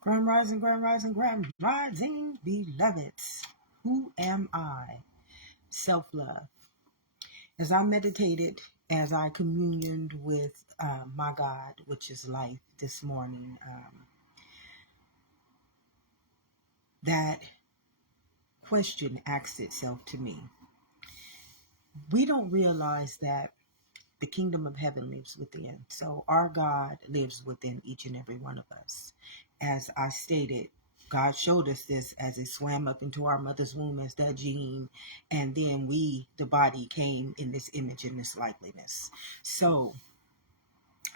Grand rising, beloveds. Who am I? Self-love. As I meditated, as I communioned with my God, which is life this morning, that question asked itself to me. We don't realize that the kingdom of heaven lives within. So our God lives within each and every one of us. As I stated, God showed us this as it swam up into our mother's womb as that gene. And then we, the body, came in this image and this likeliness. So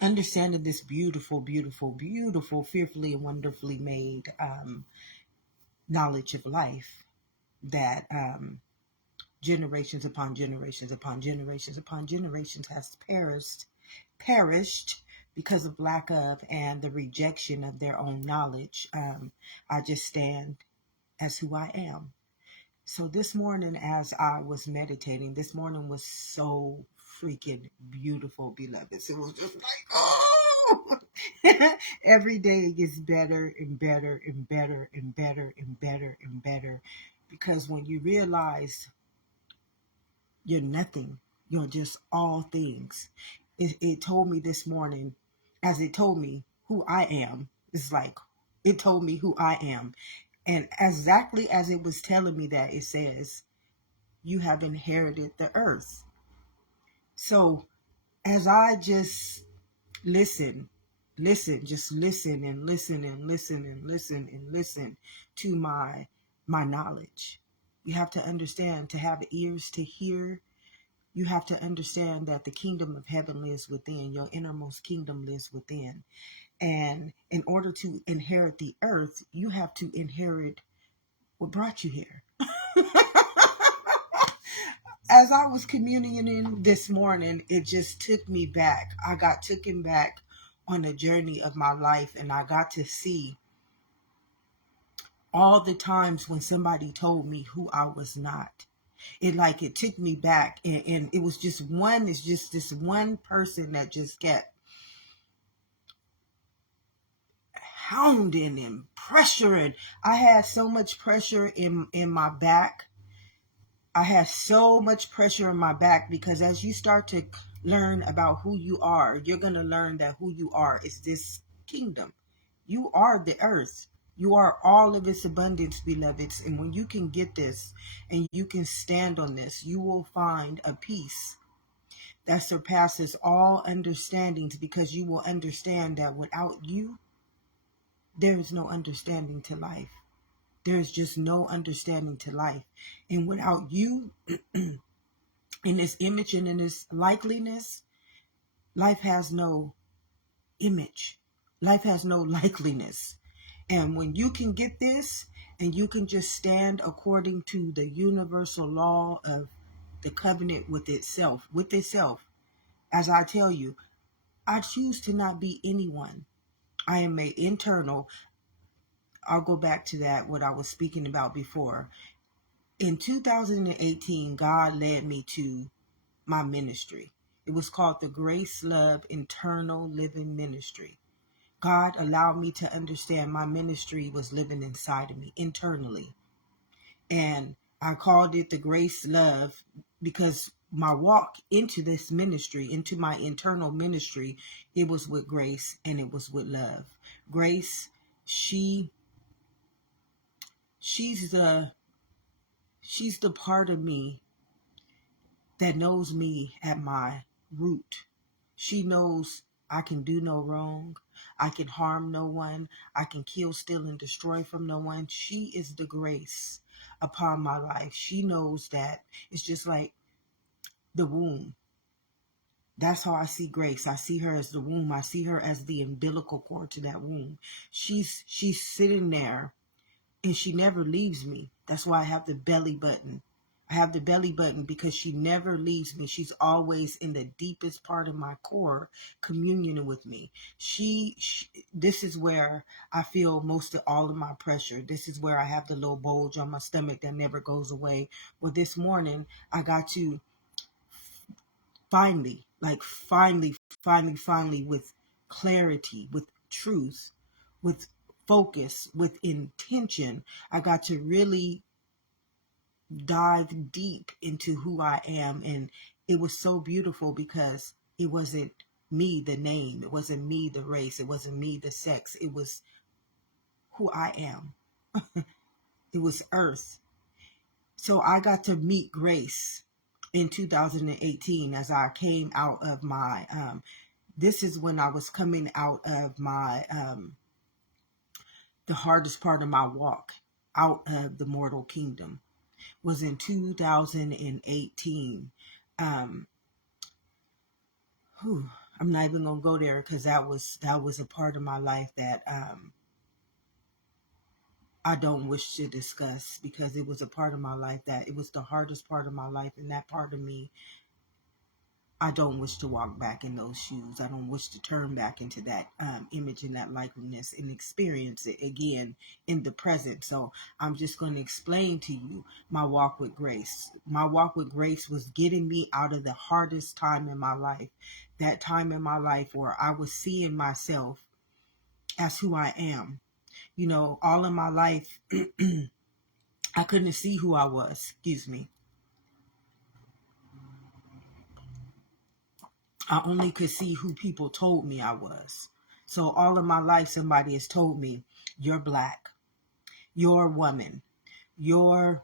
understanding this beautiful, fearfully and wonderfully made knowledge of life that generations upon generations upon generations upon generations has perished because of lack of and the rejection of their own knowledge. I just stand as who I am. So this morning, as I was meditating, this morning was so freaking beautiful, beloveds. It was just like, oh, every day gets better and better and better and better and better and better. Because when you realize you're nothing, you're just all things. It told me this morning, as it told me who I am, it's like it told me who I am. And exactly as it was telling me that, it says, you have inherited the earth. So as I just just listen and listen and listen and listen and listen to my knowledge. You have to understand, to have ears to hear. You have to understand that the kingdom of heaven lives within. Your innermost kingdom lives within. And in order to inherit the earth, you have to inherit what brought you here. As I was communing this morning, it just took me back. I got taken back on the journey of my life, and I got to see all the times when somebody told me who I was not. It took me back, and it was just this one person that just kept hounding and pressuring. I had so much pressure in my back. I had so much pressure in my back because as you start to learn about who you are, you're going to learn that who you are is this kingdom. You are the earth. You are all of its abundance, beloveds. And when you can get this and you can stand on this, you will find a peace that surpasses all understandings, because you will understand that without you, there is no understanding to life. There is just no understanding to life. And without you, in this image and in this likeliness, life has no image. Life has no likeliness. And when you can get this and you can just stand according to the universal law of the covenant with itself, as I tell you, I choose to not be anyone. I am a internal. I'll go back to that, what I was speaking about before. In 2018, God led me to my ministry. It was called the Grace Love Internal Living Ministry. God allowed me to understand my ministry was living inside of me internally. And I called it the Grace Love because my walk into this ministry, into my internal ministry, it was with grace and it was with love. Grace, she's the part of me that knows me at my root. She knows I can do no wrong. I can harm no one. I can kill, steal, and destroy from no one. She is the grace upon my life. She knows that. It's just like the womb. That's how I see grace. I see her as the womb. I see her as the umbilical cord to that womb. She's sitting there and she never leaves me. That's why I have the belly button. I have the belly button because she never leaves me. She's always in the deepest part of my core, communing with me. This is where I feel most of all of my pressure. This is where I have the little bulge on my stomach that never goes away. Well, this morning I got to finally, with clarity, with truth, with focus, with intention, I got to really dive deep into who I am. And it was so beautiful because it wasn't me, the name, it wasn't me, the race, it wasn't me, the sex, it was who I am. It was earth. So I got to meet Grace in 2018 as I came out of my, this is when I was coming out of my, the hardest part of my walk out of the mortal kingdom was in 2018. I'm not even gonna go there because that was a part of my life that I don't wish to discuss, because it was a part of my life that it was the hardest part of my life, and that part of me, I don't wish to walk back in those shoes. I don't wish to turn back into that image and that likeness and experience it again in the present. So I'm just going to explain to you my walk with Grace. My walk with Grace was getting me out of the hardest time in my life. That time in my life where I was seeing myself as who I am. You know, all of my life, I couldn't see who I was. Excuse me. I only could see who people told me I was. So all of my life, somebody has told me, you're black, you're a woman, you're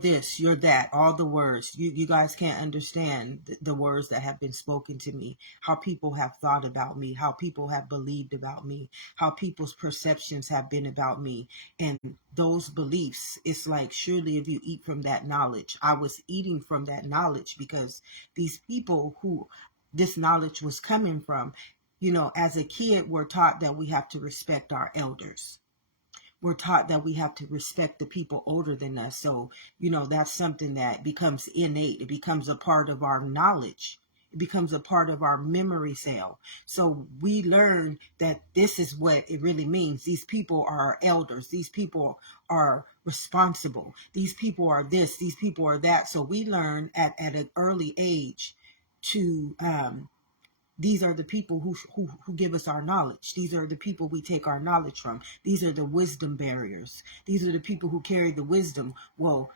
this, you're that, all the words. You guys can't understand the words that have been spoken to me, how people have thought about me, how people have believed about me, how people's perceptions have been about me. And those beliefs, it's like, surely if you eat from that knowledge, I was eating from that knowledge because these people who this knowledge was coming from, you know, as a kid, we're taught that we have to respect our elders. We're taught that we have to respect the people older than us. So, you know, that's something that becomes innate. It becomes a part of our knowledge. It becomes a part of our memory cell. So we learn that this is what it really means. These people are our elders. These people are responsible. These people are this. These people are that. So we learn at an early age to these are the people who give us our knowledge. These are the people we take our knowledge from. These are the wisdom barriers. These are the people who carry the wisdom. Well,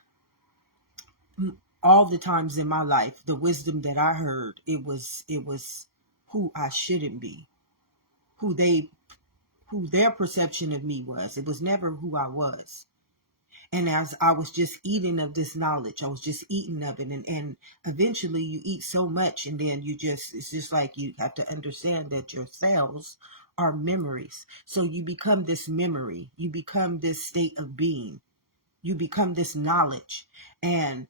all the times in my life, the wisdom that I heard, it was who I shouldn't be, who their perception of me was. It was never who I was. And as I was just eating of this knowledge, I was just eating of it. And eventually you eat so much, and then it's just like you have to understand that your cells are memories. So you become this memory. You become this state of being. You become this knowledge. And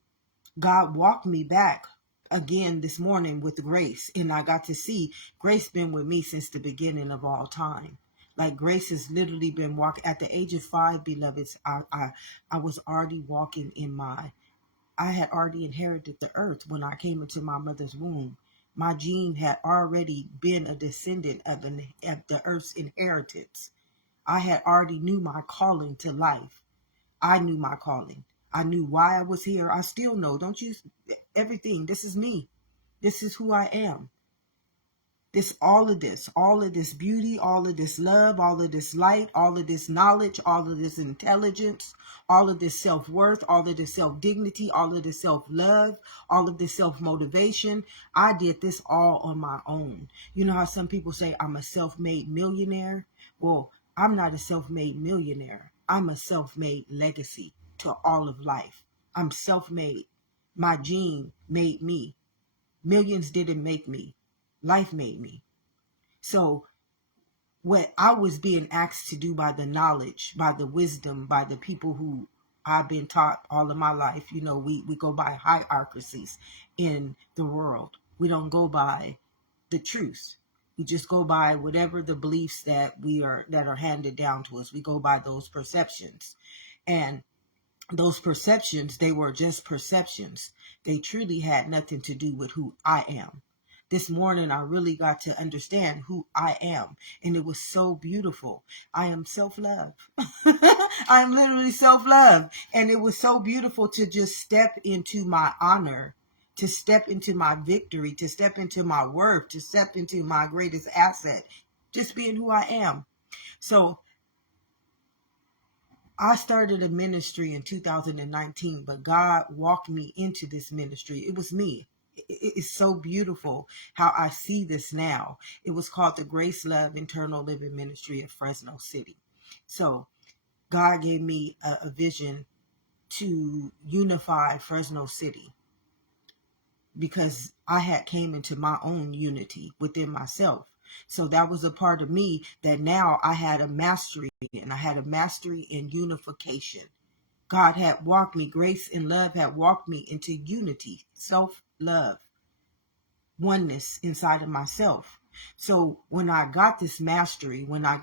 God walked me back again this morning with Grace. And I got to see Grace been with me since the beginning of all time. Like, Grace has literally been walking at the age of 5, beloveds. I was already walking in I had already inherited the earth when I came into my mother's womb. My gene had already been a descendant of the earth's inheritance. I had already knew my calling to life. I knew my calling. I knew why I was here. I still know. Don't you? Everything. This is me. This is who I am. All of this beauty, all of this love, all of this light, all of this knowledge, all of this intelligence, all of this self-worth, all of this self-dignity, all of this self-love, all of this self-motivation. I did this all on my own. You know how some people say I'm a self-made millionaire? Well, I'm not a self-made millionaire. I'm a self-made legacy to all of life. I'm self-made. My gene made me. Millions didn't make me. Life made me. So what I was being asked to do by the knowledge, by the wisdom, by the people who I've been taught all of my life, you know, we go by hierarchies in the world. We don't go by the truth. We just go by whatever the beliefs that are handed down to us. We go by those perceptions. And those perceptions, they were just perceptions. They truly had nothing to do with who I am. This morning, I really got to understand who I am. And it was so beautiful. I am self-love. I am literally self-love. And it was so beautiful to just step into my honor, to step into my victory, to step into my worth, to step into my greatest asset, just being who I am. So I started a ministry in 2019, but God walked me into this ministry. It was me. It's so beautiful how I see this now. It was called the Grace Love Internal Living Ministry of Fresno City. So God gave me a vision to unify Fresno City, because I had came into my own unity within myself. So that was a part of me that now I had a mastery, and I had a mastery in unification. God had walked me, grace and love had walked me into unity, self-love, oneness inside of myself. So when I got this mastery, when I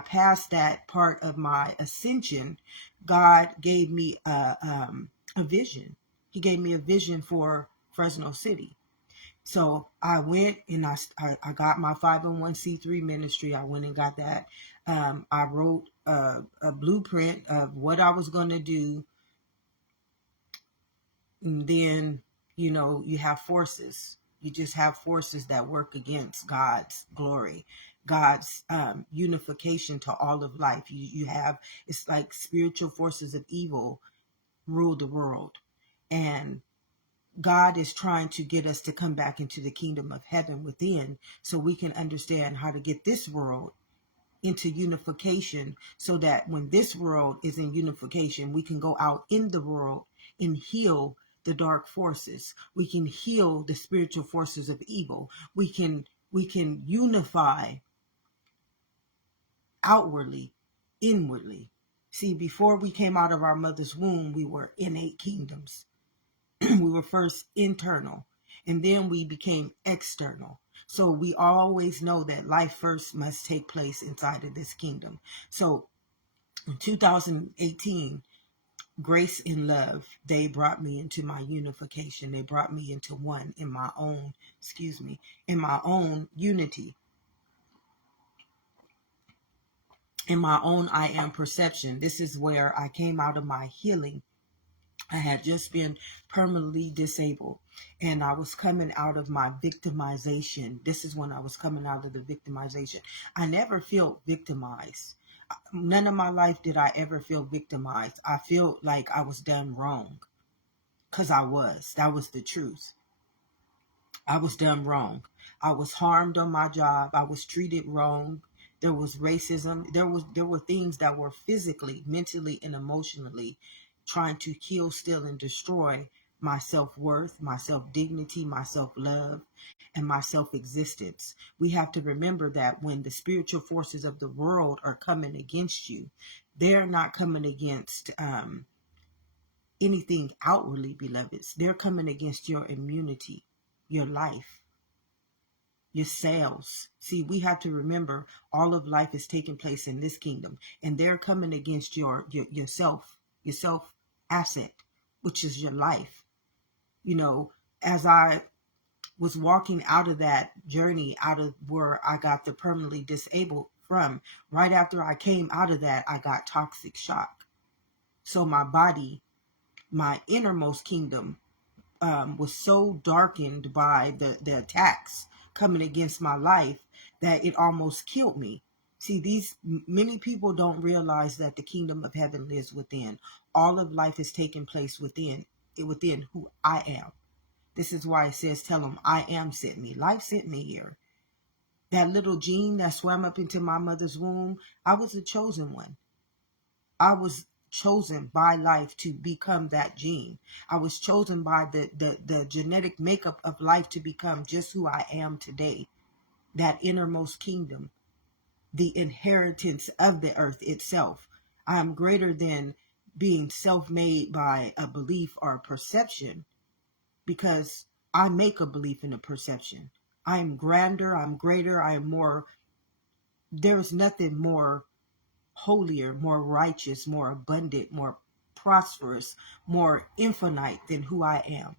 passed that part of my ascension, God gave me a vision. He gave me a vision for Fresno City. So I went and I got my 501c3 ministry. I went and got that. I wrote a blueprint of what I was going to do. And then, you have forces. You just have forces that work against God's glory, God's unification to all of life. You have, it's like spiritual forces of evil rule the world. And God is trying to get us to come back into the kingdom of heaven within, so we can understand how to get this world into unification, so that when this world is in unification, we can go out in the world and heal the dark forces. We can heal the spiritual forces of evil. We can unify outwardly, inwardly. See, before we came out of our mother's womb, we were innate kingdoms. We were first internal, and then we became external. So we always know that life first must take place inside of this kingdom. So in 2018, grace and love, they brought me into my unification. They brought me into one in my own, in my own unity, in my own I am perception. This is where I came out of my healing. I had just been permanently disabled, and I was coming out of my victimization. This is when I was coming out of the victimization. I never felt victimized. None of my life did I ever feel victimized. I feel like I was done wrong, because I was. That was the truth. I was done wrong. I was harmed on my job. I was treated wrong. There was racism. There were things that were physically, mentally, and emotionally trying to kill, steal, and destroy my self-worth, my self-dignity, my self-love, and my self-existence. We have to remember that when the spiritual forces of the world are coming against you, they're not coming against anything outwardly, beloveds. They're coming against your immunity, your life, your cells. See, we have to remember all of life is taking place in this kingdom, and they're coming against your self asset, which is your life. As I was walking out of that journey, out of where I got the permanently disabled from, right after I came out of that, I got toxic shock. So my body, my innermost kingdom, was so darkened by the attacks coming against my life that it almost killed me. See, many people don't realize that the kingdom of heaven lives within. All of life is taking place within who I am. This is why it says, tell them I am sent me. Life sent me here. That little gene that swam up into my mother's womb, I was the chosen one. I was chosen by life to become that gene. I was chosen by the genetic makeup of life to become just who I am today. That innermost kingdom, the inheritance of the earth itself. I am greater than being self-made by a belief or a perception, because I make a belief in a perception. I am grander, I'm greater, I am more. There's nothing more holier, more righteous, more abundant, more prosperous, more infinite than who I am.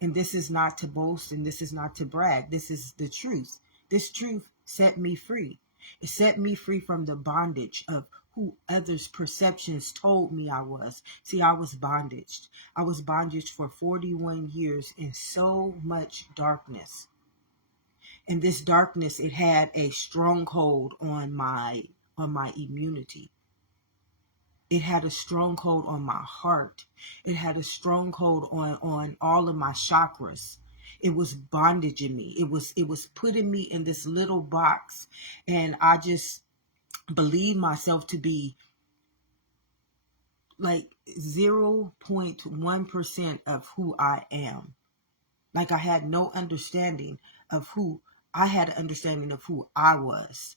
And this is not to boast, and this is not to brag. This is the truth. This truth set me free. It set me free from the bondage of who others' perceptions told me I was. See, I was bondaged. I was bondaged for 41 years in so much darkness. And this darkness, it had a stronghold on my on my immunity. It had a stronghold on my heart. It had a stronghold on all of my chakras. It was bondage in me. It was putting me in this little box. And I just believed myself to be like 0.1% of who I am. Like I had no understanding of who I had, an understanding of who I was,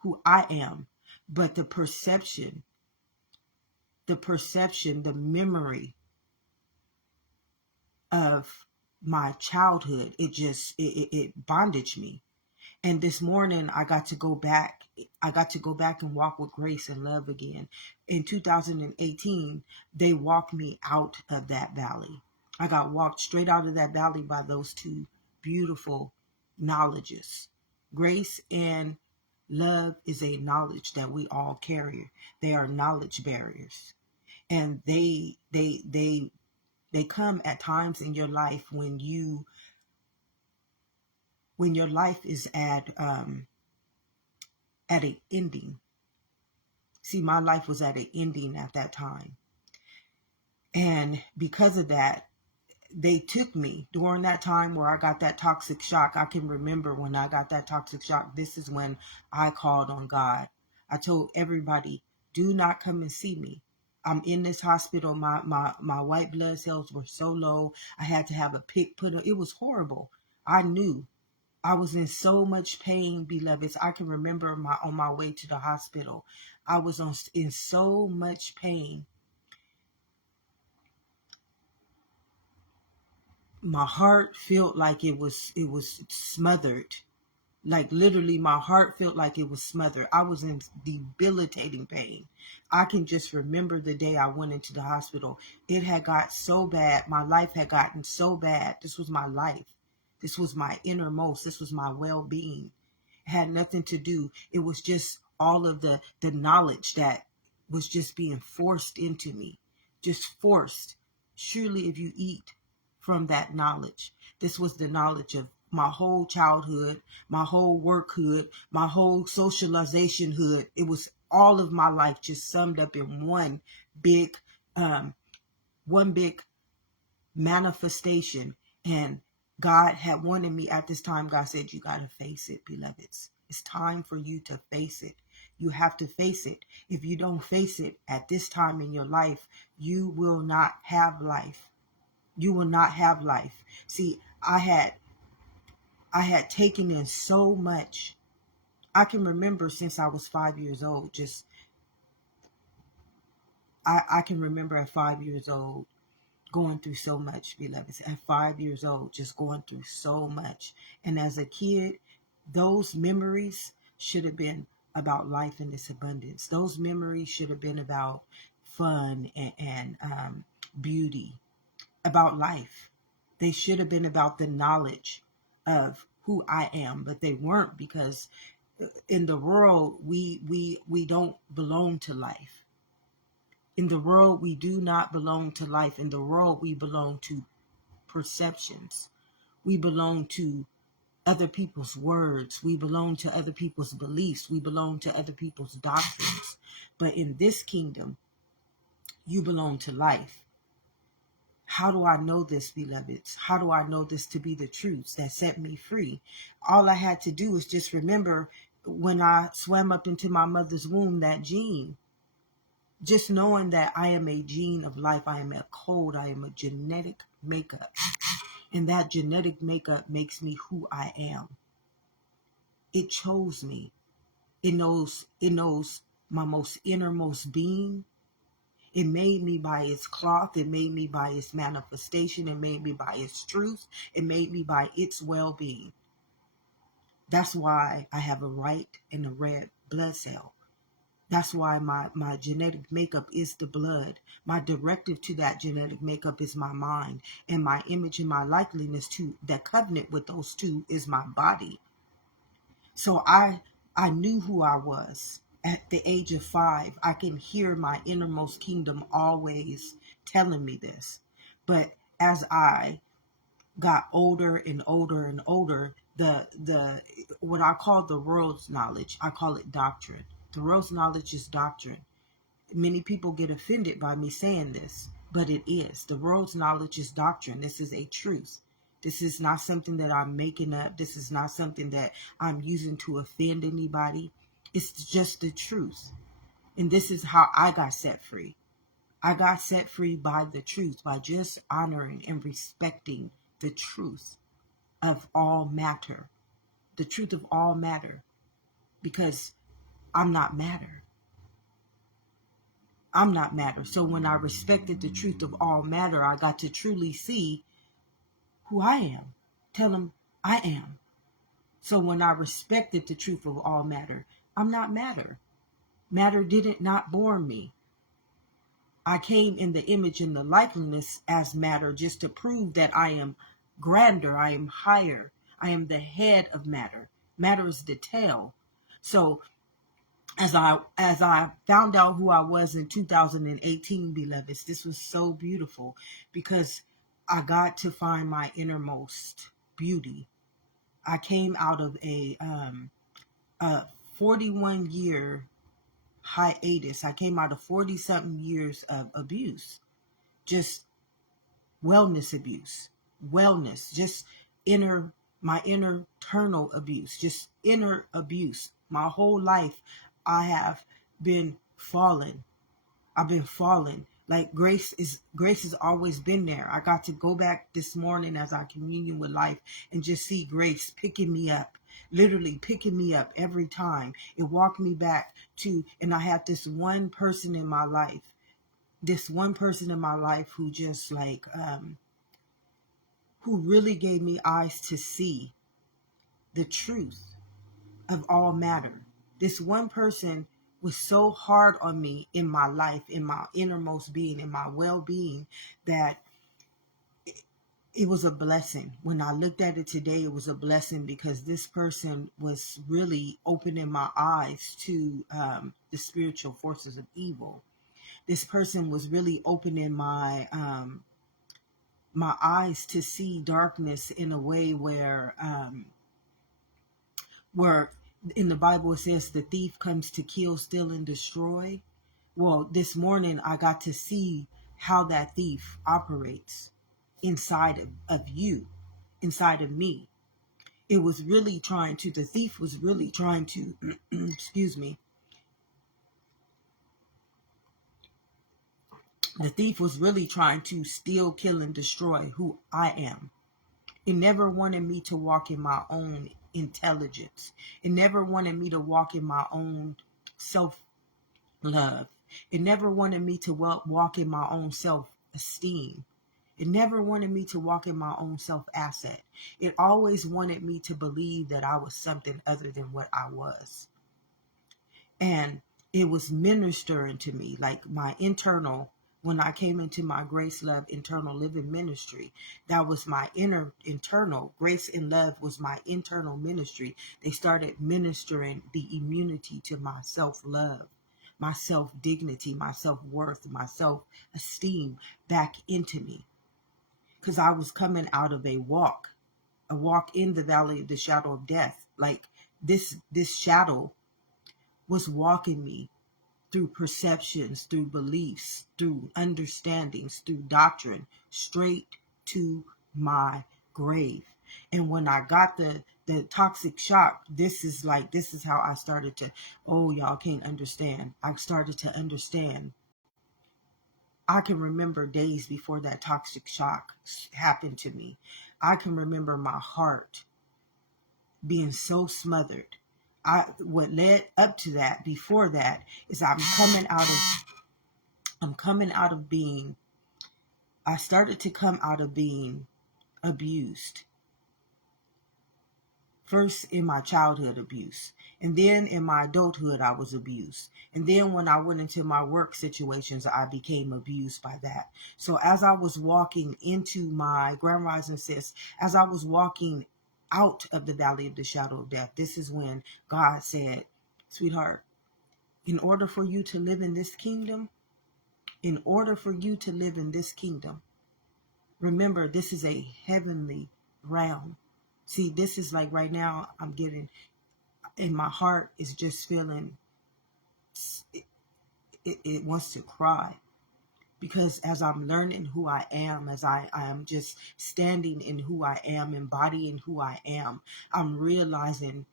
who I am. But the memory of my childhood, it bondaged me. And this morning I got to go back. I got to go back and walk with grace and love again. In 2018, they walked me out of that valley. I got walked straight out of that valley by those two beautiful knowledges. Grace and love is a knowledge that we all carry. They are knowledge barriers. And they come at times in your life when your life is at an ending. See, my life was at an ending at that time. And because of that, they took me during that time where I got that toxic shock. I can remember when I got that toxic shock. This is when I called on God. I told everybody, do not come and see me. I'm in this hospital. My white blood cells were so low. I had to have a pick put on. It was horrible. I knew I was in so much pain, beloveds. I can remember on my way to the hospital. I was in so much pain. My heart felt like it was smothered. Like literally my heart felt like it was smothered. I was in debilitating pain. I can just remember the day I went into the hospital. It had got so bad. My life had gotten so bad. This was my life. This was my innermost. This was my well-being. It had nothing to do. It was just all of the knowledge that was just being forced into me. Just forced. Surely if you eat from that knowledge. This was the knowledge of my whole childhood, my whole workhood, my whole socialization hood. It was all of my life just summed up in one big manifestation. And God had wanted me at this time. God said, you got to face it, beloveds. It's time for you to face it. You have to face it. If you don't face it at this time in your life, you will not have life. You will not have life. See, I had taken in so much. I can remember since I was 5 years old, I can remember at 5 years old going through so much, beloveds. At 5 years old, just going through so much. And as a kid, those memories should have been about life in its abundance. Those memories should have been about fun and beauty, about life. They should have been about the knowledge of who I am, but they weren't, because in the world we don't belong to life. In the world we do not belong to life. In the world we belong to perceptions. We belong to other people's words. We belong to other people's beliefs. We belong to other people's doctrines. But in this kingdom, you belong to life. How do I know this, beloveds? How do I know this to be the truths that set me free? All I had to do is just remember when I swam up into my mother's womb, that gene. Just knowing that I am a gene of life. I am a code. I am a genetic makeup. And that genetic makeup makes me who I am. It chose me. It knows my most innermost being. It made me by its cloth. It made me by its manifestation. It made me by its truth. It made me by its well-being. That's why I have a white and a red blood cell. That's why my genetic makeup is the blood. My directive to that genetic makeup is my mind. And my image and my likeliness to that covenant with those two is my body. So I knew who I was. At the age of 5, I can hear my innermost kingdom always telling me this. But as I got older and older and older, the what I call the world's knowledge, I call it doctrine. The world's knowledge is doctrine. Many people get offended by me saying this, but it is. The world's knowledge is doctrine. This is a truth. This is not something that I'm making up. This is not something that I'm using to offend anybody. It's just the truth. And this is how I got set free. I got set free by the truth, by just honoring and respecting the truth of all matter. The truth of all matter. Because I'm not matter. I'm not matter. So when I respected the truth of all matter, I got to truly see who I am. Tell them I am. So when I respected the truth of all matter, I'm not matter. Matter didn't not born me. I came in the image and the likeness as matter just to prove that I am grander, I am higher, I am the head of matter. Matter is the tail. So as I found out who I was in 2018, beloveds, this was so beautiful because I got to find my innermost beauty. I came out of a 41-year hiatus. I came out of 40-something years of abuse, just wellness abuse, just my internal abuse, just inner abuse. My whole life, I have been fallen. I've been fallen. Like grace has always been there. I got to go back this morning as I communion with life and just see grace picking me up, literally picking me up every time. It walked me back to, and I had this one person in my life, who just like, who really gave me eyes to see the truth of all matter. This one person was so hard on me in my life, in my innermost being, in my well-being, that it was a blessing. When I looked at it today, it was a blessing because this person was really opening my eyes to the spiritual forces of evil. This person was really opening my my eyes to see darkness in a way where in the Bible it says the thief comes to kill, steal, and destroy. Well, this morning I got to see how that thief operates inside of you, inside of me. It was really trying to, the thief was really trying to, excuse me, the thief was really trying to steal, kill, and destroy who I am. It never wanted me to walk in my own intelligence. It never wanted me to walk in my own self-love. It never wanted me to walk in my own self-esteem. It never wanted me to walk in my own self-asset. It always wanted me to believe that I was something other than what I was. And it was ministering to me, like my internal, when I came into my Grace Love Internal Living Ministry, that was my internal. Grace and Love was my internal ministry. They started ministering the immunity to my self-love, my self-dignity, my self-worth, my self-esteem back into me. Because I was coming out of a walk in the valley of the shadow of death. Like this shadow was walking me through perceptions, through beliefs, through understandings, through doctrine, straight to my grave. And when I got the toxic shock, this is how I started to, oh, y'all can't understand. I started to understand. I can remember days before that toxic shock happened to me. I can remember my heart being so smothered. What led up to that, before that, is I started to come out of being abused. First in my childhood abuse, and then in my adulthood I was abused. And then when I went into my work situations, I became abused by that. So as I was walking into my Grand Rising Sis, as I was walking out of the valley of the shadow of death, this is when God said, sweetheart, in order for you to live in this kingdom, remember, this is a heavenly realm. See, this is like right now, I'm getting, and my heart is just feeling it wants to cry. Because as I'm learning who I am, as I am just standing in who I am, embodying who I am, I'm realizing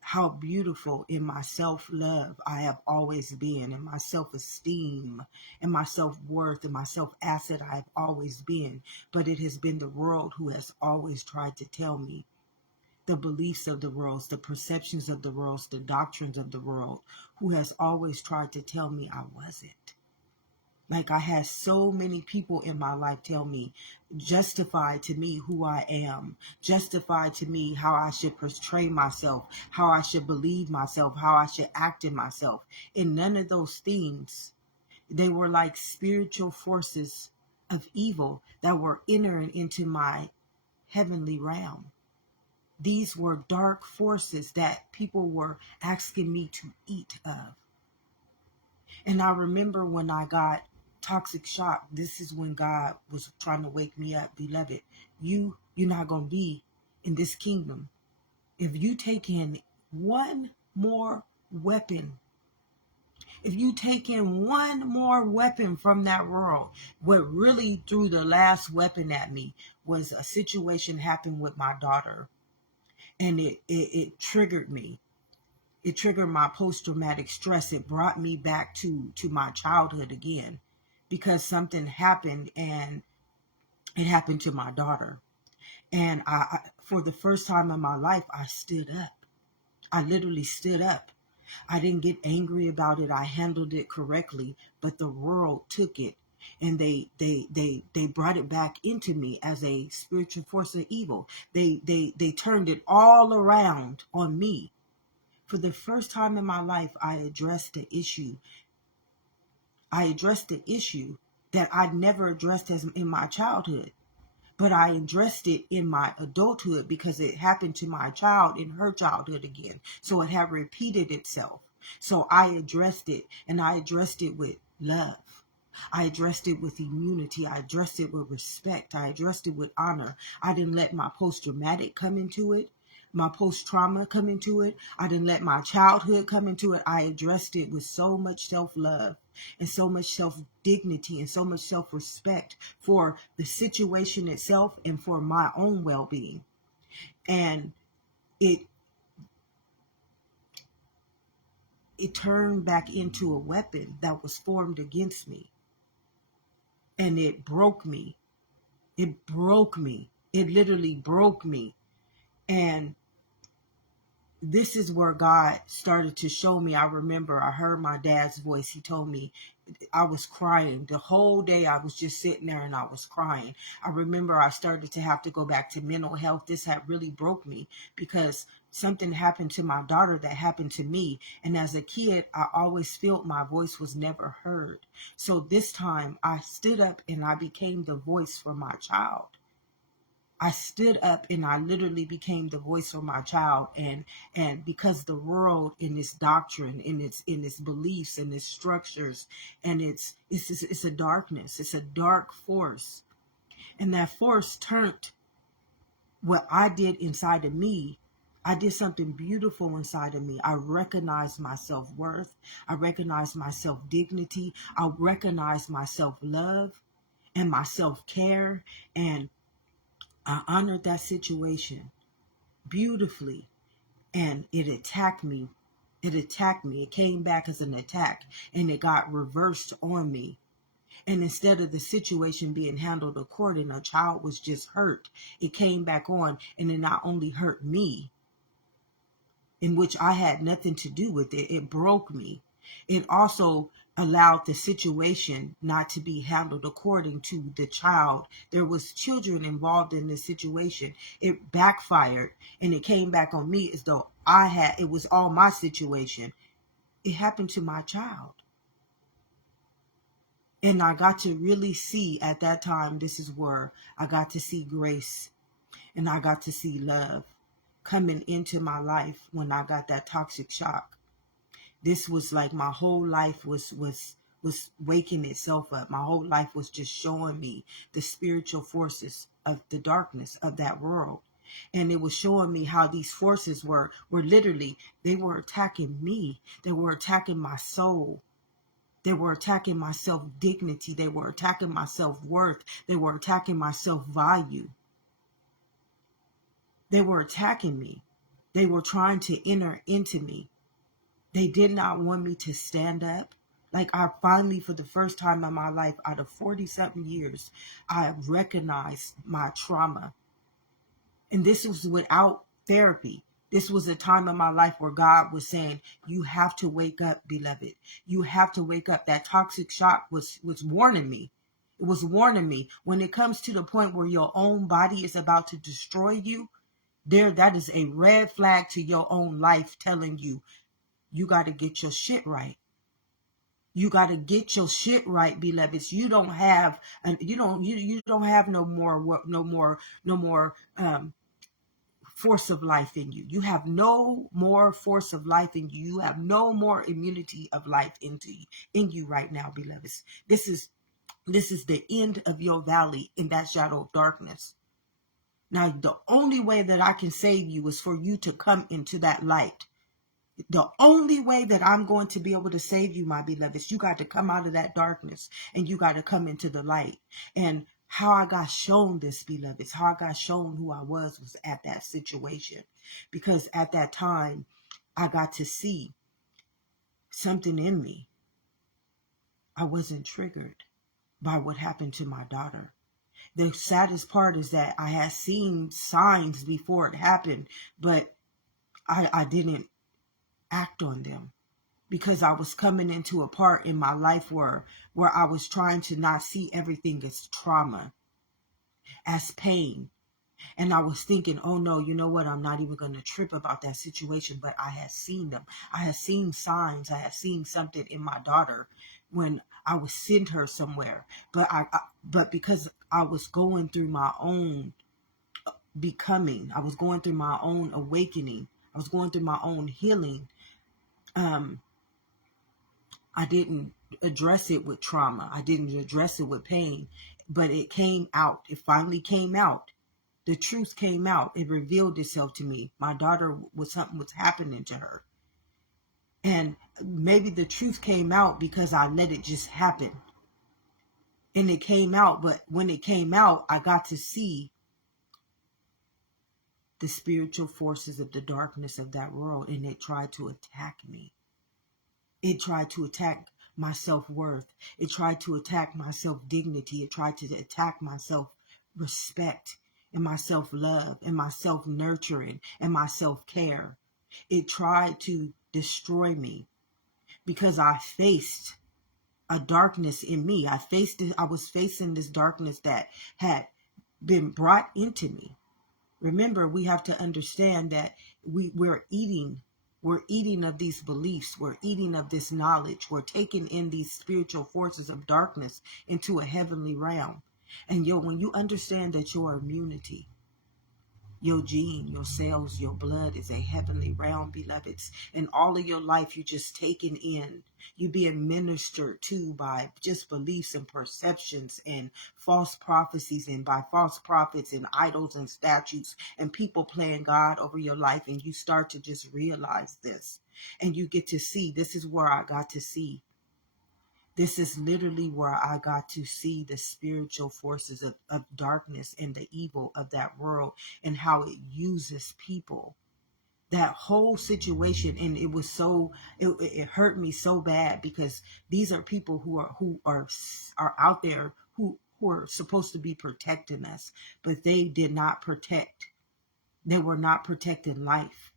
how beautiful in my self-love I have always been, in my self-esteem, and my self-worth, and my self-asset I have always been. But it has been the world who has always tried to tell me, the beliefs of the world, the perceptions of the world, the doctrines of the world, who has always tried to tell me I wasn't. Like, I had so many people in my life tell me, justify to me who I am, justify to me how I should portray myself, how I should believe myself, how I should act in myself. And none of those things, they were like spiritual forces of evil that were entering into my heavenly realm. These were dark forces that people were asking me to eat of. And I remember when I got toxic shock, this is when God was trying to wake me up. Beloved, you're not going to be in this kingdom. If you take in one more weapon, if you take in one more weapon from that world, what really threw the last weapon at me was a situation happened with my daughter. And it triggered me. It triggered my post-traumatic stress. It brought me back to my childhood again, because something happened, and it happened to my daughter. And for the first time in my life, I stood up. I literally stood up. I didn't get angry about it. I handled it correctly, but the world took it, and they brought it back into me as a spiritual force of evil. They turned it all around on me. For the first time in my life, I addressed the issue. I addressed the issue that I'd never addressed as in my childhood, but I addressed it in my adulthood because it happened to my child in her childhood again. So it had repeated itself. So I addressed it, and I addressed it with love. I addressed it with immunity. I addressed it with respect. I addressed it with honor. I didn't let my post-traumatic come into it, my post-trauma come into it. I didn't let my childhood come into it. I addressed it with so much self-love and so much self-dignity and so much self-respect for the situation itself and for my own well-being. And it turned back into a weapon that was formed against me. And it broke me. It broke me. It literally broke me. And this is where God started to show me. I remember I heard my dad's voice. He told me, I was crying. The whole day I was just sitting there and I was crying. I remember I started to have to go back to mental health. This had really broke me because something happened to my daughter that happened to me. And as a kid, I always felt my voice was never heard. So this time I stood up and I became the voice for my child. I stood up and I literally became the voice for my child, and because the world in its doctrine, in its beliefs, and its structures, and it's a darkness, it's a dark force, and that force turned what I did inside of me. I did something beautiful inside of me. I recognized my self-worth. I recognized my self-dignity. I recognized my self-love and my self-care, and I honored that situation beautifully, and it attacked me. It attacked me. It came back as an attack, and it got reversed on me. And instead of the situation being handled according, a child was just hurt. It came back on, and it not only hurt me, in which I had nothing to do with it. It broke me. It also allowed the situation not to be handled according to the child. There was children involved in this situation. It backfired, and it came back on me as though it was all my situation. It happened to my child. And I got to really see at that time, this is where I got to see grace, and I got to see love coming into my life when I got that toxic shock. This was like my whole life was waking itself up. My whole life was just showing me the spiritual forces of the darkness of that world. And it was showing me how these forces were literally, they were attacking me. They were attacking my soul. They were attacking my self-dignity. They were attacking my self-worth. They were attacking my self-value. They were attacking me. They were trying to enter into me. They did not want me to stand up. Like, I finally, for the first time in my life, out of 40-something years, I recognized my trauma. And this was without therapy. This was a time in my life where God was saying, you have to wake up, beloved. You have to wake up. That toxic shock was warning me. It was warning me. When it comes to the point where your own body is about to destroy you, that is a red flag to your own life telling you, you got to get your shit right. You got to get your shit right, beloveds. You don't have, you don't have no more force of life in you. You have no more force of life in you. You have no more immunity of life in you right now, beloveds. This is the end of your valley in that shadow of darkness. Now, the only way that I can save you is for you to come into that light. The only way that I'm going to be able to save you, my beloveds, you got to come out of that darkness and you got to come into the light. And how I got shown this, beloveds, how I got shown who I was at that situation. Because at that time, I got to see something in me. I wasn't triggered by what happened to my daughter. The saddest part is that I had seen signs before it happened, but I didn't act on them because I was coming into a part in my life where I was trying to not see everything as trauma, as pain. And I was thinking, oh no, you know what? I'm not even going to trip about that situation. But I had seen them. I had seen signs. I had seen something in my daughter when I would send her somewhere. But because I was going through my own becoming, I was going through my own awakening, I was going through my own healing. I didn't address it with trauma. I didn't address it with pain, but it came out. It finally came out. The truth came out. It revealed itself to me. My daughter something was happening to her. And maybe the truth came out because I let it just happen. And it came out, but when it came out, I got to see the spiritual forces of the darkness of that world, and it tried to attack me. It tried to attack my self-worth. It tried to attack my self-dignity. It tried to attack my self-respect and my self-love and my self-nurturing and my self-care. It tried to destroy me because I faced a darkness in me. I was facing this darkness that had been brought into me. Remember, we have to understand that we're eating of these beliefs. We're eating of this knowledge. We're taking in these spiritual forces of darkness into a heavenly realm. And when you understand that your immunity, your gene, your cells, your blood is a heavenly realm, beloveds, and all of your life you just taken in. You being ministered to by just beliefs and perceptions and false prophecies and by false prophets and idols and statues and people playing God over your life. And you start to just realize this and you get to see, this is where I got to see. This is literally where I got to see the spiritual forces of darkness and the evil of that world and how it uses people. That whole situation, and it was it hurt me so bad because these are people who are out there who are supposed to be protecting us, but they did not protect. They were not protecting life.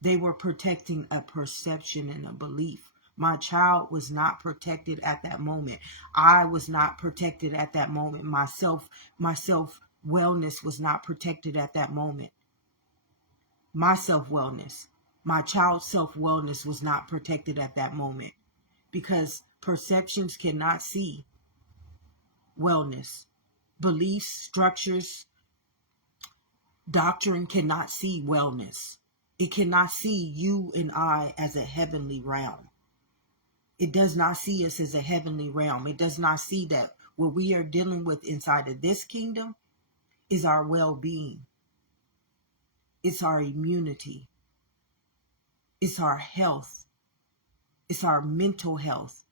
They were protecting a perception and a belief. My child was not protected at that moment. I was not protected at that moment. My self wellness was not protected at that moment. My self wellness, my child's self wellness was not protected at that moment because perceptions cannot see wellness. Beliefs, structures, doctrine cannot see wellness. It cannot see you and I as a heavenly realm. It does not see us as a heavenly realm. It does not see that what we are dealing with inside of this kingdom is our well-being. It's our immunity. It's our health. It's our mental health.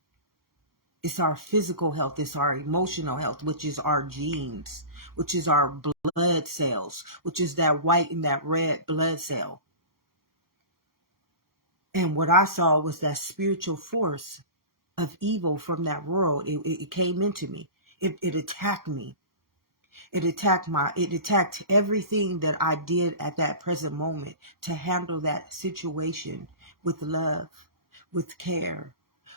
It's our physical health. It's our emotional health, which is our genes, which is our blood cells, which is that white and that red blood cell. And what I saw was that spiritual force of evil from that world. It came into me. It attacked me. It attacked everything that I did at that present moment to handle that situation with love, with care,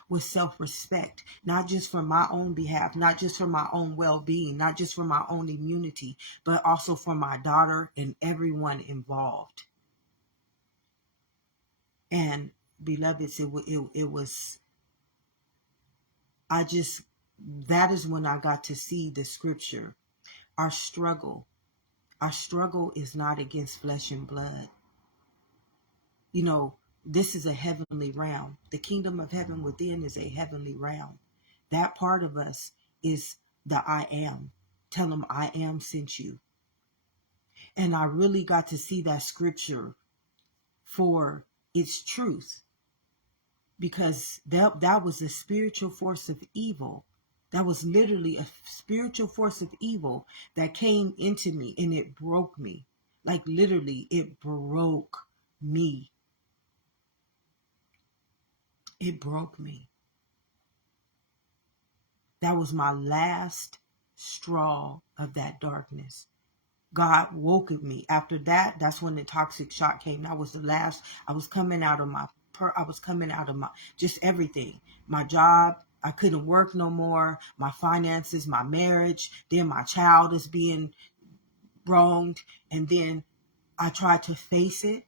with self-respect, not just for my own behalf, not just for my own well-being, not just for my own immunity, but also for my daughter and everyone involved. And beloveds, it was, that is when I got to see the scripture. Our struggle is not against flesh and blood. You know, this is a heavenly realm. The kingdom of heaven within is a heavenly realm. That part of us is the I am. Tell them I am sent you. And I really got to see that scripture for its truth, because that was a spiritual force of evil. That was literally a spiritual force of evil that came into me, and it broke me. Like literally, it broke me. It broke me. That was my last straw of that darkness. God woke at me. After that, that's when the toxic shock came. That was the last. I was coming out of my just everything. My job, I couldn't work no more. My finances, my marriage, then my child is being wronged. And then I tried to face it.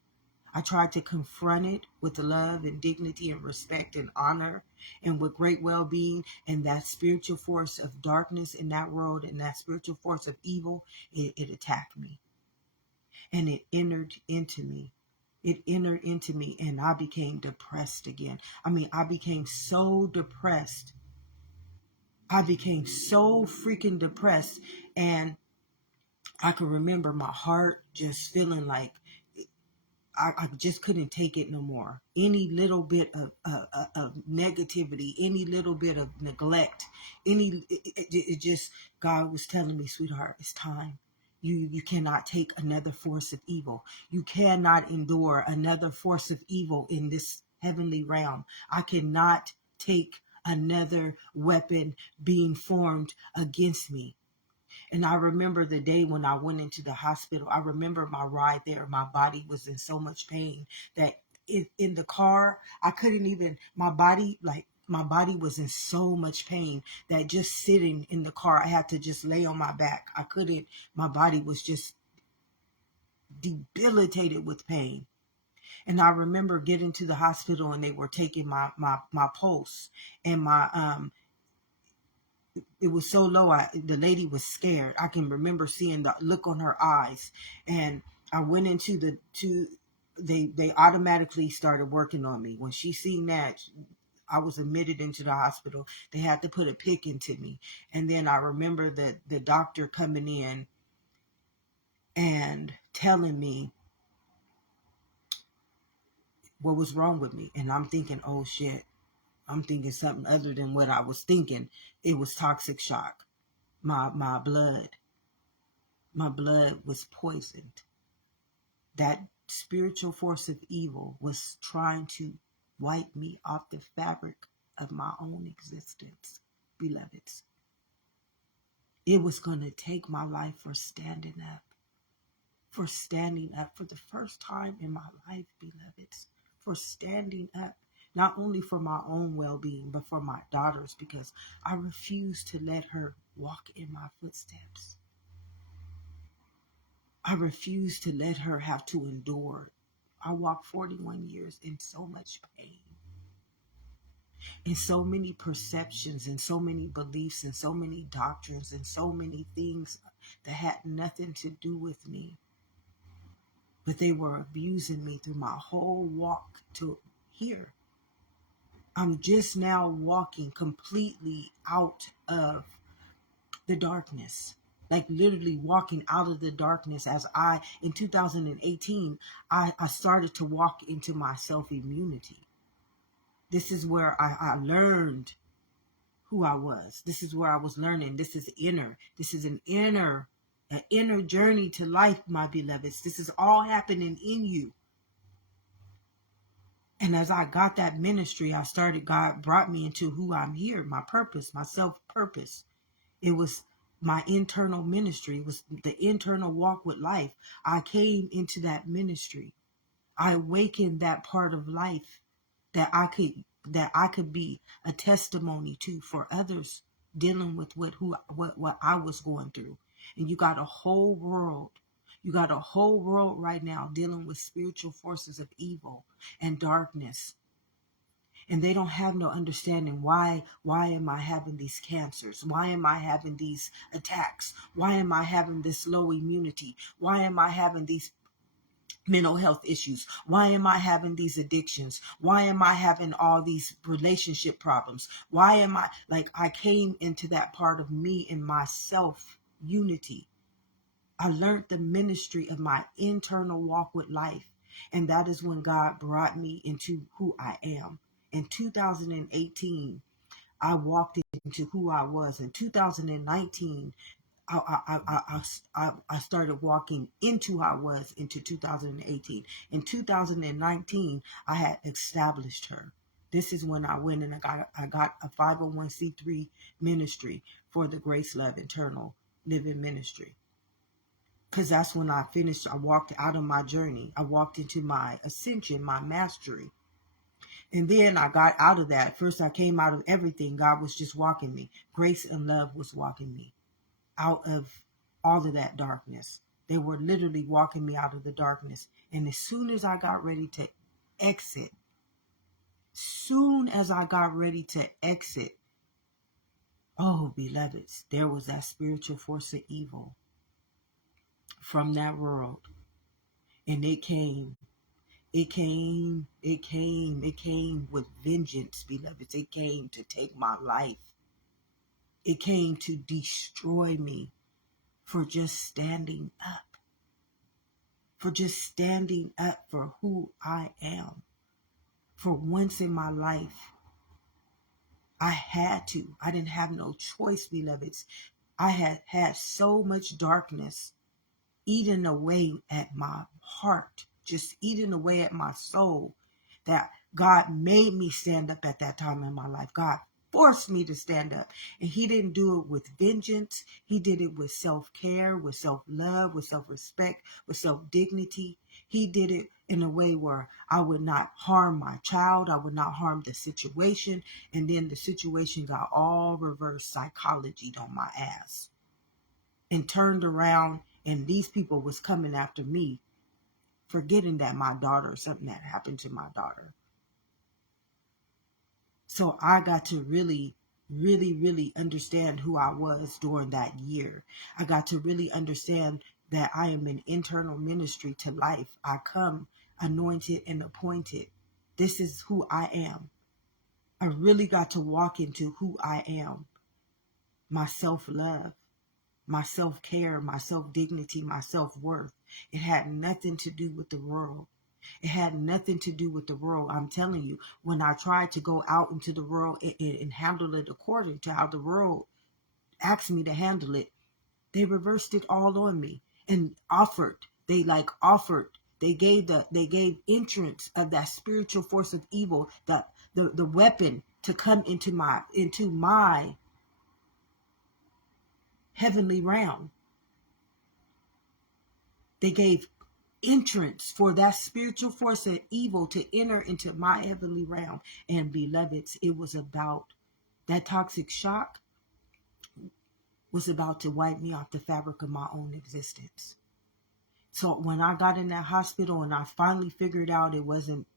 I tried to confront it with love and dignity and respect and honor and with great well-being. And that spiritual force of darkness in that world and that spiritual force of evil, it attacked me. And it entered into me. It entered into me, and I became depressed again. I mean, I became so depressed. I became so freaking depressed. And I can remember my heart just feeling like I just couldn't take it no more. Any little bit of negativity, any little bit of neglect, it just, God was telling me, sweetheart, it's time. You cannot take another force of evil. You cannot endure another force of evil in this heavenly realm. I cannot take another weapon being formed against me. And I remember the day when I went into the hospital. I remember my ride there. My body was in so much pain that in the car, I couldn't even, my body was in so much pain that just sitting in the car, I had to just lay on my back. I couldn't, my body was just debilitated with pain. And I remember getting to the hospital and they were taking my pulse, and it was so low. The lady was scared. I can remember seeing the look on her eyes. And I went into they automatically started working on me. When she seen that, I was admitted into the hospital. They had to put a pick into me. And then I remember the doctor coming in and telling me what was wrong with me. And I'm thinking, oh shit, I'm thinking something other than what I was thinking. It was toxic shock. My blood was poisoned. That spiritual force of evil was trying to wipe me off the fabric of my own existence, beloveds. It was going to take my life for standing up for the first time in my life, beloveds, for standing up, not only for my own well-being, but for my daughter's, because I refuse to let her walk in my footsteps. I refuse to let her have to endure. I walked 41 years in so much pain, in so many perceptions, and so many beliefs, and so many doctrines, and so many things that had nothing to do with me. But they were abusing me through my whole walk to here. I'm just now walking completely out of the darkness. Like literally walking out of the darkness. As in 2018, I started to walk into my self-immunity. This is where I learned who I was. This is where I was learning. This is inner. This is an inner journey to life, my beloveds. This is all happening in you. And as I got that ministry, God brought me into who I'm here, my purpose, my self-purpose. It was my internal ministry. It was the internal walk with life. I came into that ministry. I awakened that part of life that I could be a testimony to for others dealing with what I was going through. And you got a whole world. You got a whole world right now dealing with spiritual forces of evil and darkness. And they don't have no understanding why am I having these cancers? Why am I having these attacks? Why am I having this low immunity? Why am I having these mental health issues? Why am I having these addictions? Why am I having all these relationship problems? Why am I came into that part of me in myself unity. I learned the ministry of my internal walk with life. And that is when God brought me into who I am. In 2018, I walked into who I was. In 2019, I started walking into who I was into 2018. In 2019, I had established her. This is when I went and I got a 501c3 ministry for the Grace Love Eternal Living Ministry. Because that's when I finished. I walked out of my journey. I walked into my ascension, my mastery. And then I got out of that. First, I came out of everything. God was just walking me. Grace and love was walking me out of all of that darkness. They were literally walking me out of the darkness. And as soon as I got ready to exit, oh, beloveds, there was that spiritual force of evil from that world. And it came with vengeance, beloveds. It came to take my life. It came to destroy me for just standing up. For just standing up for who I am. For once in my life, I had to. I didn't have no choice, beloveds. I had had so much darkness eating away at my heart, just eating away at my soul, that God made me stand up at that time in my life. God forced me to stand up. And he didn't do it with vengeance. He did it with self-care, with self-love, with self-respect, with self-dignity. He did it in a way where I would not harm my child. I would not harm the situation. And then the situation got all reverse psychology on my ass and turned around, and these people was coming after me, forgetting that my daughter, something that happened to my daughter. So I got to really, really, really understand who I was during that year. I got to really understand that I am an internal ministry to life. I come anointed and appointed. This is who I am. I really got to walk into who I am. My self-love, my self-care, my self-dignity, my self-worth. It had nothing to do with the world. It had nothing to do with the world. I'm telling you, when I tried to go out into the world and handle it according to how the world asked me to handle it, they reversed it all on me and offered. They gave entrance of that spiritual force of evil, that the weapon to come into my heavenly realm. They gave entrance for that spiritual force of evil to enter into my heavenly realm. And beloveds, it was about that toxic shock was about to wipe me off the fabric of my own existence. So when I got in that hospital and I finally figured out it wasn't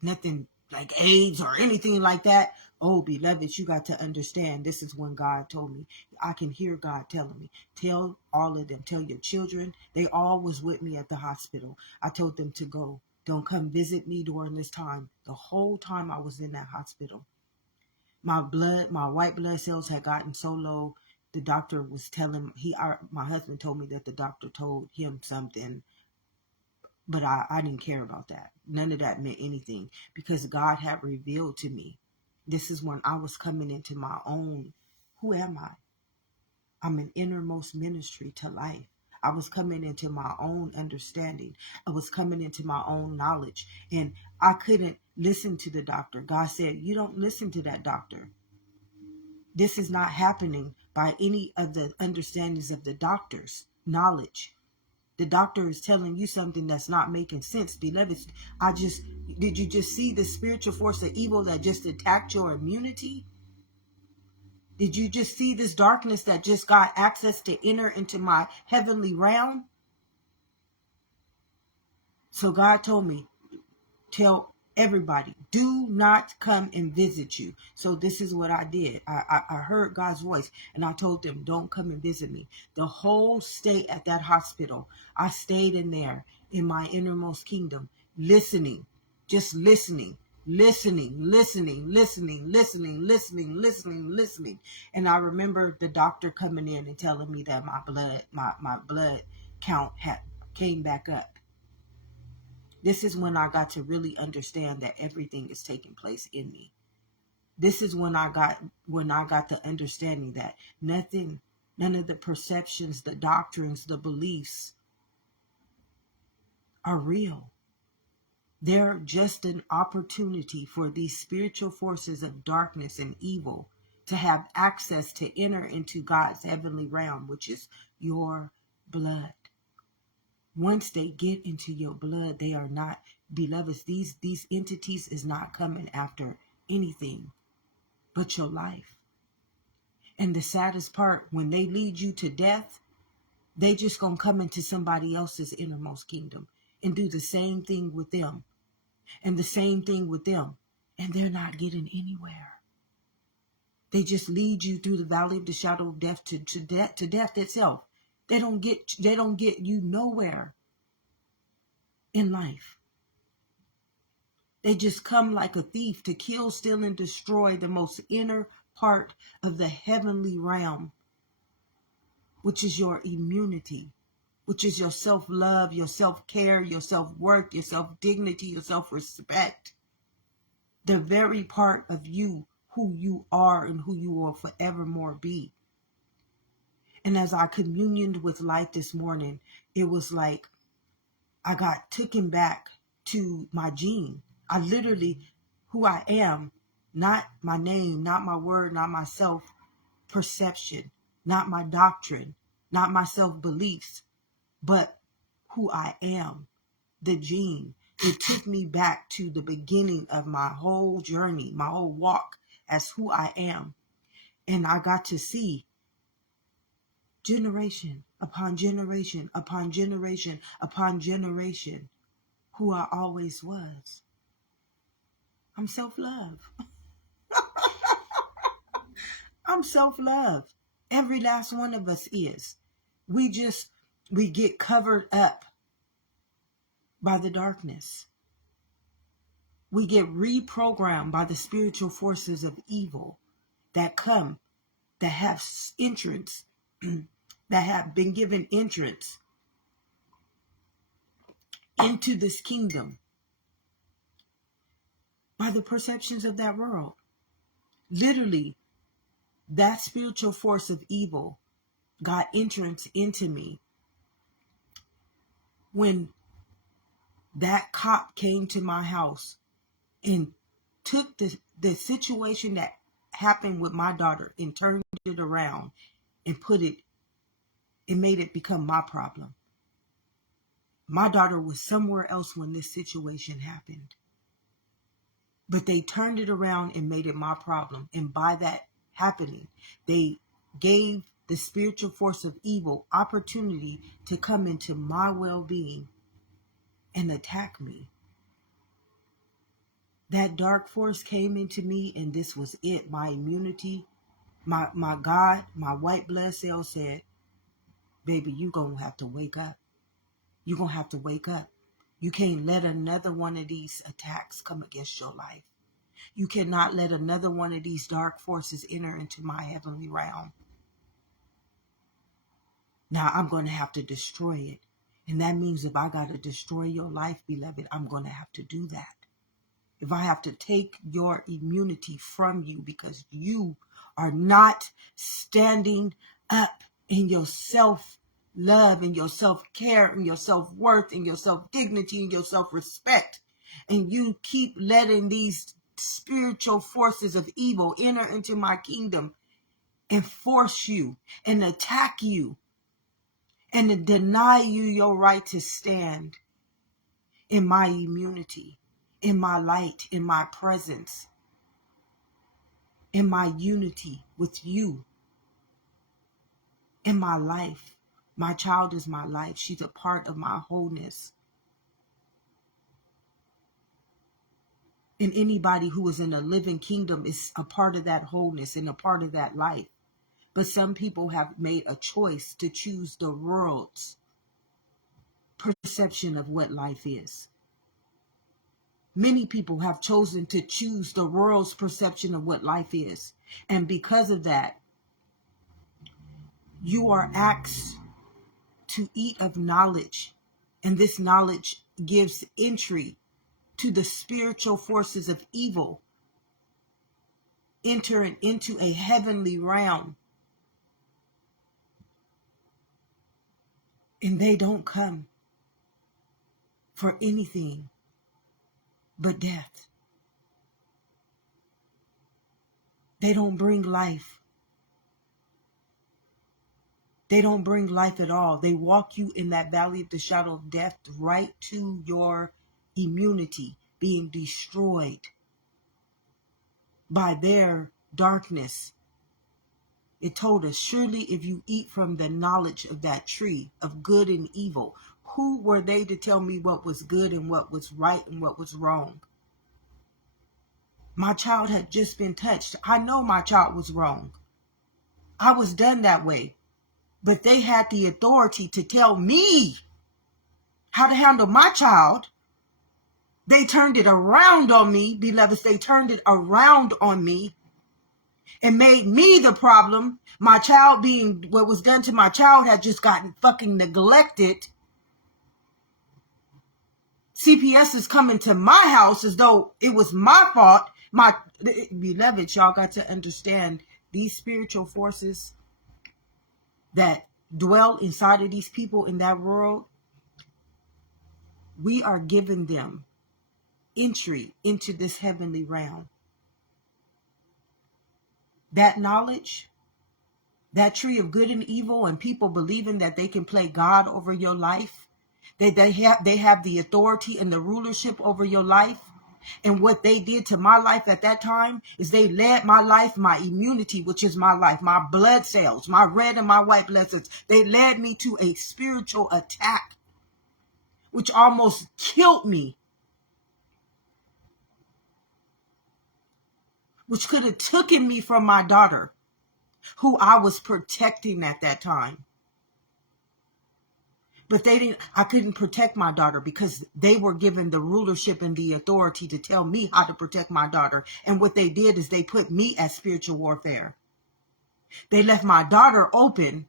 nothing like AIDS or anything like that, oh, beloveds, you got to understand, this is when God told me. I can hear God telling me, tell all of them, tell your children. They all was with me at the hospital. I told them to go. Don't come visit me during this time. The whole time I was in that hospital, my white blood cells had gotten so low. The doctor was telling my husband told me that the doctor told him something But I didn't care about that. None of that meant anything because God had revealed to me. This is when I was coming into my own. Who am I? I'm an innermost ministry to life. I was coming into my own understanding. I was coming into my own knowledge. And I couldn't listen to the doctor. God said, you don't listen to that doctor. This is not happening by any of the understandings of the doctor's knowledge. The doctor is telling you something that's not making sense. Beloved, did you just see the spiritual force of evil that just attacked your immunity? Did you just see this darkness that just got access to enter into my heavenly realm? So God told me, tell everybody, do not come and visit you. So this is what I did. I heard God's voice and I told them, don't come and visit me. The whole stay at that hospital, I stayed in there in my innermost kingdom, listening, just listening. Listening. And I remember the doctor coming in and telling me that my blood count had came back up. This is when I got to really understand that everything is taking place in me. This is when I got the understanding that none of the perceptions, the doctrines, the beliefs are real. They're just an opportunity for these spiritual forces of darkness and evil to have access to enter into God's heavenly realm, which is your blood. Once they get into your blood, they are not, beloveds, these entities is not coming after anything but your life. And the saddest part, when they lead you to death, they just gonna come into somebody else's innermost kingdom and do the same thing with them and the same thing with them, and they're not getting anywhere. They just lead you through the valley of the shadow of death to death itself. They don't get you nowhere in life. They just come like a thief to kill, steal, and destroy the most inner part of the heavenly realm, which is your immunity, which is your self-love, your self-care, your self-worth, your self-dignity, your self-respect. The very part of you, who you are and who you will forevermore be. And as I communioned with life this morning, it was like I got taken back to my gene. I literally, who I am, not my name, not my word, not my self-perception, not my doctrine, not my self-beliefs, but who I am, the gene. It took me back to the beginning of my whole journey, my whole walk as who I am. And I got to see generation upon generation upon generation upon generation who I always was. I'm self-love. I'm self-love. Every last one of us is. We get covered up by the darkness. We get reprogrammed by the spiritual forces of evil that come, that have entrance, that have been given entrance into this kingdom by the perceptions of that world. Literally, that spiritual force of evil got entrance into me when that cop came to my house and took the situation that happened with my daughter and turned it around and made it become my problem. My daughter was somewhere else when this situation happened. But they turned it around and made it my problem. And by that happening, they gave the spiritual force of evil opportunity to come into my well-being and attack me. That dark force came into me, and this was it. My immunity, my God, my white blood cell said, baby, you're going to have to wake up. You're going to have to wake up. You can't let another one of these attacks come against your life. You cannot let another one of these dark forces enter into my heavenly realm. Now I'm going to have to destroy it. And that means if I got to destroy your life, beloved, I'm going to have to do that. If I have to take your immunity from you because you are not standing up in your self-love and your self-care and your self-worth and your self-dignity and your self-respect, and you keep letting these spiritual forces of evil enter into my kingdom and force you and attack you and to deny you your right to stand in my immunity, in my light, in my presence, in my unity with you, in my life. My child is my life. She's a part of my wholeness. And anybody who is in a living kingdom is a part of that wholeness and a part of that life. But some people have made a choice to choose the world's perception of what life is. Many people have chosen to choose the world's perception of what life is. And because of that, you are asked to eat of knowledge. And this knowledge gives entry to the spiritual forces of evil, entering into a heavenly realm. And they don't come for anything but death. They don't bring life. They don't bring life at all. They walk you in that valley of the shadow of death right to your immunity being destroyed by their darkness. It told us, surely if you eat from the knowledge of that tree of good and evil, who were they to tell me what was good and what was right and what was wrong? My child had just been touched. I know my child was wrong. I was done that way. But they had the authority to tell me how to handle my child. They turned it around on me, beloveds. They turned it around on me and made me the problem. My child being, what was done to my child had just gotten fucking neglected. CPS is coming to my house as though it was my fault. My beloveds, y'all got to understand these spiritual forces that dwell inside of these people in that world. We are giving them entry into this heavenly realm. That knowledge, that tree of good and evil, and people believing that they can play God over your life, they have the authority and the rulership over your life. And what they did to my life at that time is they led my life, my immunity, which is my life, my blood cells, my red and my white blood cells. They led me to a spiritual attack, which almost killed me, which could have taken me from my daughter, who I was protecting at that time. But I couldn't protect my daughter because they were given the rulership and the authority to tell me how to protect my daughter. And what they did is they put me at spiritual warfare. They left my daughter open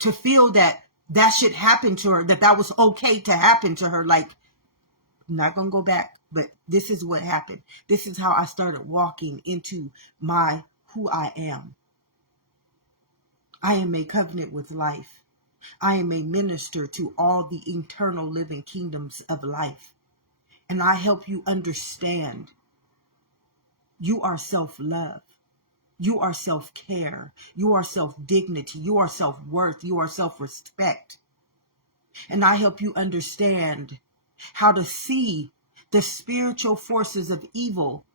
to feel that should happen to her, that was okay to happen to her. Like, I'm not going to go back, but this is what happened. This is how I started walking into who I am. I am a covenant with life. I am a minister to all the eternal living kingdoms of life. And I help you understand you are self-love. You are self-care. You are self-dignity. You are self-worth. You are self-respect. And I help you understand how to see the spiritual forces of evil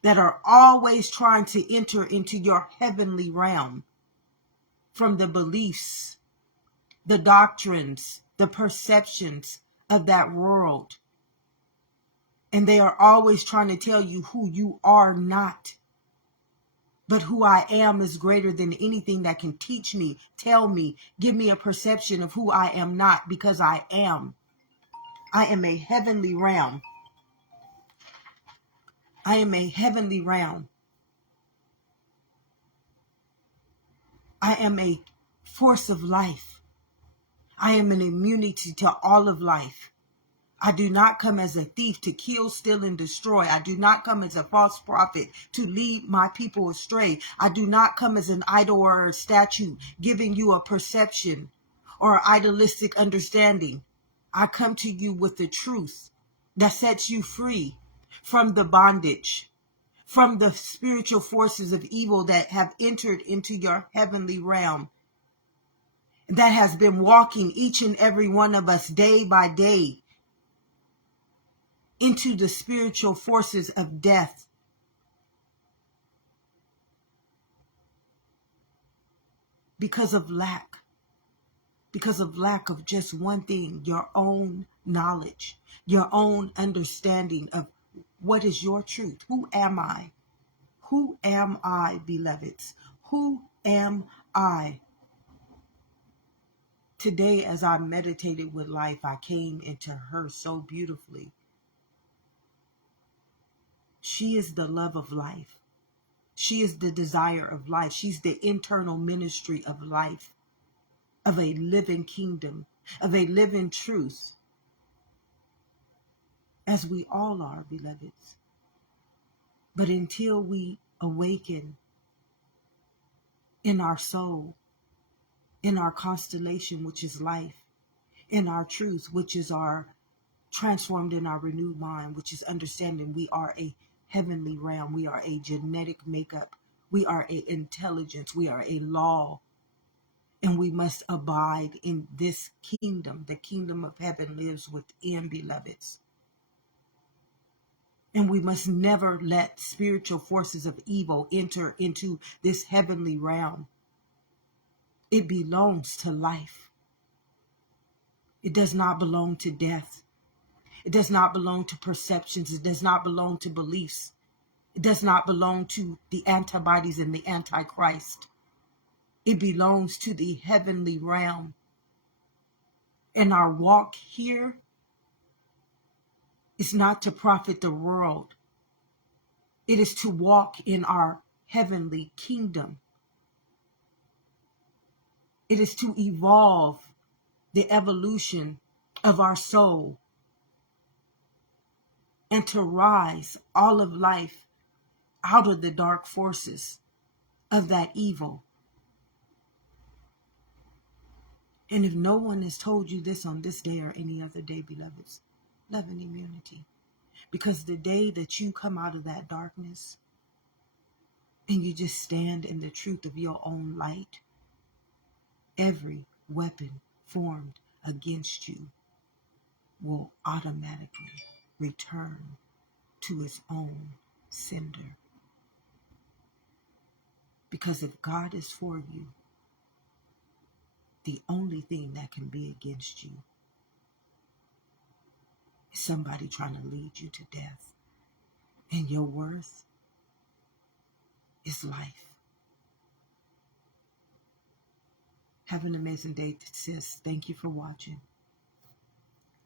that are always trying to enter into your heavenly realm from the beliefs, the doctrines, the perceptions of that world. And they are always trying to tell you who you are not. But who I am is greater than anything that can teach me, tell me, give me a perception of who I am not, because I am. I am a heavenly realm. I am a heavenly realm. I am a force of life. I am an immunity to all of life. I do not come as a thief to kill, steal, and destroy. I do not come as a false prophet to lead my people astray. I do not come as an idol or a statue giving you a perception or idealistic understanding. I come to you with the truth that sets you free from the bondage, from the spiritual forces of evil that have entered into your heavenly realm, that has been walking each and every one of us day by day into the spiritual forces of death. Because of lack of just one thing, your own knowledge, your own understanding of what is your truth. Who am I? Who am I, beloveds? Who am I? Today, as I meditated with life, I came into her so beautifully. She is the love of life. She is the desire of life. She's the internal ministry of life, of a living kingdom, of a living truth, as we all are, beloveds. But until we awaken in our soul, in our constellation, which is life, in our truth, which is our transformed in our renewed mind, which is understanding we are a heavenly realm, we are a genetic makeup, we are a intelligence, we are a law, and we must abide in this kingdom. The kingdom of heaven lives within, beloveds. And we must never let spiritual forces of evil enter into this heavenly realm. It belongs to life. It does not belong to death. It does not belong to perceptions. It does not belong to beliefs. It does not belong to the antibodies and the antichrist. It belongs to the heavenly realm. And our walk here is not to profit the world. It is to walk in our heavenly kingdom. It is to evolve the evolution of our soul and to rise all of life out of the dark forces of that evil. And if no one has told you this on this day or any other day, beloveds, love and immunity. Because the day that you come out of that darkness and you just stand in the truth of your own light, every weapon formed against you will automatically return to its own sender. Because if God is for you, the only thing that can be against you is somebody trying to lead you to death. And your worth is life. Have an amazing day, sis. Thank you for watching.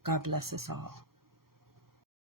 God bless us all.